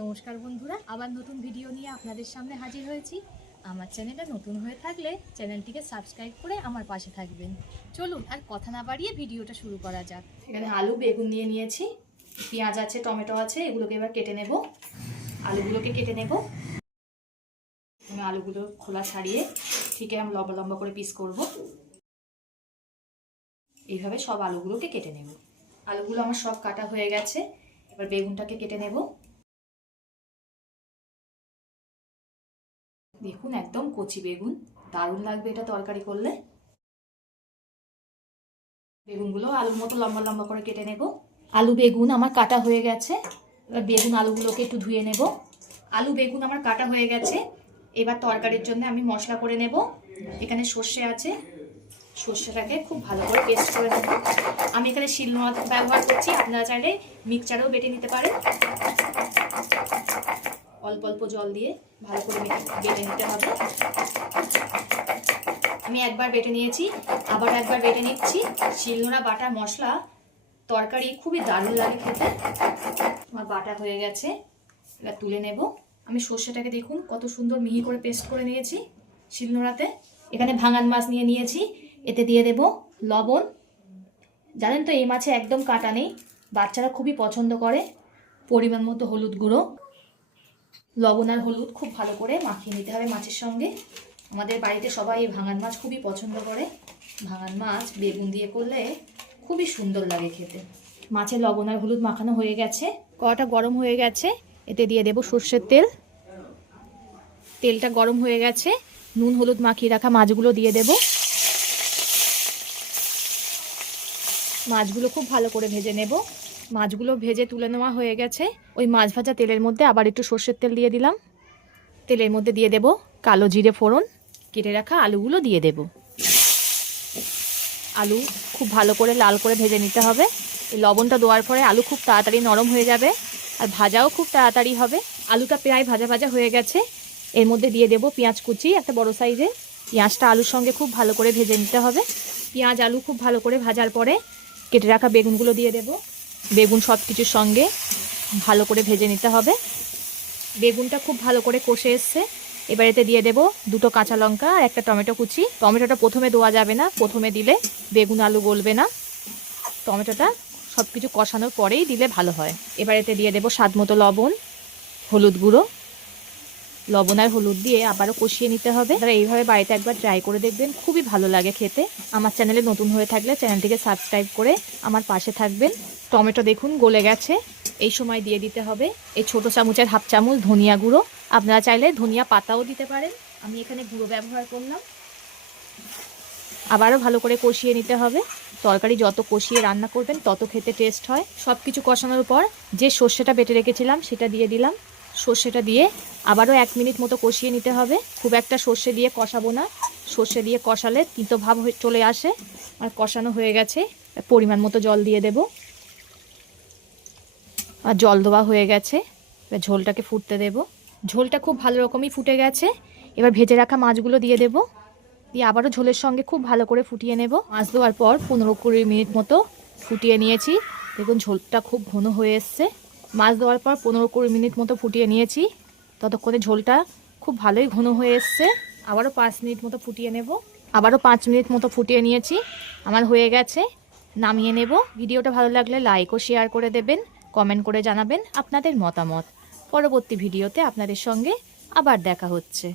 নমস্কার বন্ধুরা, আবার নতুন ভিডিও নিয়ে আপনাদের সামনে হাজির হয়েছি। আমার চ্যানেলটা নতুন হয়ে থাকলে চ্যানেলটিকে সাবস্ক্রাইব করে আমার পাশে থাকবেন। চলুন আর কথা না বাড়িয়ে ভিডিওটা শুরু করা যাক। এখানে আলু বেগুন নিয়ে নিয়েছি, পেঁয়াজ আছে, টমেটো আছে, এগুলোকে এবার কেটে নেব। আলুগুলোকে কেটে নেব। আমি আলুগুলো খোলা ছাড়িয়ে ঠিক এরকম লম্বা লম্বা করে পিস করব। এইভাবে সব আলুগুলোকে কেটে নেব। আলুগুলো আমার সব কাটা হয়ে গেছে। এবার বেগুনটাকে কেটে নেব। দেখুন একদম কচি বেগুন, দারুণ লাগবে এটা তরকারি করলে। বেগুনগুলো আলুর মতো লম্বা লম্বা করে কেটে নেব। আলু বেগুন আমার কাটা হয়ে গেছে। এবার বেগুন আলুগুলোকে একটু ধুয়ে নেব। আলু বেগুন আমার কাটা হয়ে গেছে। এবার তরকারির জন্য আমি মশলা করে নেব। এখানে সর্ষে আছে, সর্ষেটাকে খুব ভালো করে পেস্ট করে নেব। আমি এখানে শিলনোড়া ব্যবহার করছি, আপনারা চাইলে মিক্সচারেও বেটে নিতে পারেন। অল্প অল্প জল দিয়ে ভালো করে বেটে নিতে হবে। আমি একবার বেটে নিয়েছি, আবার একবার বেটে নিচ্ছি। শিলনোড়া বাটা মশলা তরকারি খুবই দারুণ লাগে খেতে। আমার বাটা হয়ে গেছে, এবার তুলে নেব। আমি সর্ষেটাকে দেখুন কত সুন্দর মিহি করে পেস্ট করে নিয়েছি শিলনোড়াতে। এখানে ভাঙান মাছ নিয়ে নিয়েছি, এতে দিয়ে দেব লবণ। জানেন তো এই মাছে একদম কাটা নেই, বাচ্চারা খুবই পছন্দ করে। পরিমাণ মতো হলুদ গুঁড়ো, লবণ আর হলুদ খুব ভালো করে মাখিয়ে নিতে হবে মাছের সঙ্গে। আমাদের বাড়িতে সবাই এই ভাঙান মাছ খুবই পছন্দ করে। ভাঙান মাছ বেগুন দিয়ে করলে খুবই সুন্দর লাগে খেতে। মাছের লবণ আর হলুদ মাখানো হয়ে গেছে, কড়াটা গরম হয়ে গেছে। এতে দিয়ে দেব সর্ষের তেল। তেলটা গরম হয়ে গেছে, নুন হলুদ মাখিয়ে রাখা মাছগুলো দিয়ে দেব। মাছগুলো খুব ভালো করে ভেজে নেব। মাছগুলো ভেজে তুলে নেওয়া হয়ে গেছে। ওই মাছ ভাজা তেলের মধ্যে আবার একটু সর্ষের তেল দিয়ে দিলাম। তেলের মধ্যে দিয়ে দেব কালো জিরে ফোড়ন, কেটে রাখা আলুগুলো দিয়ে দেব। আলু খুব ভালো করে লাল করে ভেজে নিতে হবে। এই লবণটা দেওয়ার পরে আলু খুব তাড়াতাড়ি নরম হয়ে যাবে আর ভাজাও খুব তাড়াতাড়ি হবে। আলুটা প্রায় ভাজা ভাজা হয়ে গেছে। এর মধ্যে দিয়ে দেব পেঁয়াজ কুচি, একটা বড় সাইজে। পেঁয়াজটা আলুর সঙ্গে খুব ভালো করে ভেজে নিতে হবে। পেঁয়াজ আলু খুব ভালো করে ভাজার পরে কেটে রাখা বেগুনগুলো দিয়ে দেব। বেগুন সব কিছুর সঙ্গে ভালো করে ভেজে নিতে হবে। বেগুনটা খুব ভালো করে কষে এসছে। এবার এতে দিয়ে দেব দুটো কাঁচা লঙ্কা আর একটা টমেটো কুচি। টমেটোটা প্রথমে দেওয়া যাবে না, প্রথমে দিলে বেগুন আলু গলবে না। টমেটোটা সব কিছু কষানোর পরেই দিলে ভালো হয়। এবার এতে দিয়ে দেব স্বাদ মতো লবণ, হলুদ গুঁড়ো। লবণ আর হলুদ দিয়ে আবারও কষিয়ে নিতে হবে। তারা এইভাবে বাড়িতে একবার ট্রাই করে দেখবেন, খুবই ভালো লাগে খেতে। আমার চ্যানেলে নতুন হয়ে থাকলে চ্যানেলটিকে সাবস্ক্রাইব করে আমার পাশে থাকবেন। টমেটো দেখুন গলে গেছে। এই সময় দিয়ে দিতে হবে এই ছোটো চামচের হাফ চামচ ধনিয়া গুঁড়ো। আপনারা চাইলে ধনিয়া পাতাও দিতে পারেন, আমি এখানে গুঁড়ো ব্যবহার করলাম। আবারও ভালো করে কষিয়ে নিতে হবে। তরকারি যত কষিয়ে রান্না করবেন তত খেতে টেস্ট হয়। সব কিছু কষানোর পর যে সর্ষেটা বেটে রেখেছিলাম সেটা দিয়ে দিলাম। সর্ষেটা দিয়ে আবারও 1 মিনিট মতো কষিয়ে নিতে হবে। খুব একটা সর্ষে দিয়ে কষাবো না, সর্ষে দিয়ে কষালে তিতো ভাব চলে আসে। আর কষানো হয়ে গেছে, পরিমাণ মতো জল দিয়ে দেব। আর জল দেওয়া হয়ে গেছে, এবার ঝোলটাকে ফুটতে দেব। ঝোলটা খুব ভালো রকমই ফুটে গেছে। এবার ভেজে রাখা মাছগুলো দিয়ে দেব, দিয়ে আবারও ঝোলের সঙ্গে খুব ভালো করে ফুটিয়ে নেব। মাছ দেওয়ার পর 15-20 মিনিট মতো ফুটিয়ে নিয়েছি। দেখুন ঝোলটা খুব ঘন হয়ে এসছে। মাছ দেওয়ার পর 15-20 মিনিট মতো ফুটিয়ে নিয়েছি, ততক্ষণে ঝোলটা খুব ভালোই ঘন হয়ে এসছে। আবারও 5 মিনিট মতো ফুটিয়ে নেব। আবারও 5 মিনিট মতো ফুটিয়ে নিয়েছি, আমার হয়ে গেছে। নামিয়ে নেব। ভিডিওটা ভালো লাগলে লাইক ও শেয়ার করে দেবেন, কমেন্ট করে জানাবেন আপনাদের মতামত। পরবর্তী ভিডিওতে আপনাদের সঙ্গে আবার দেখা হচ্ছে।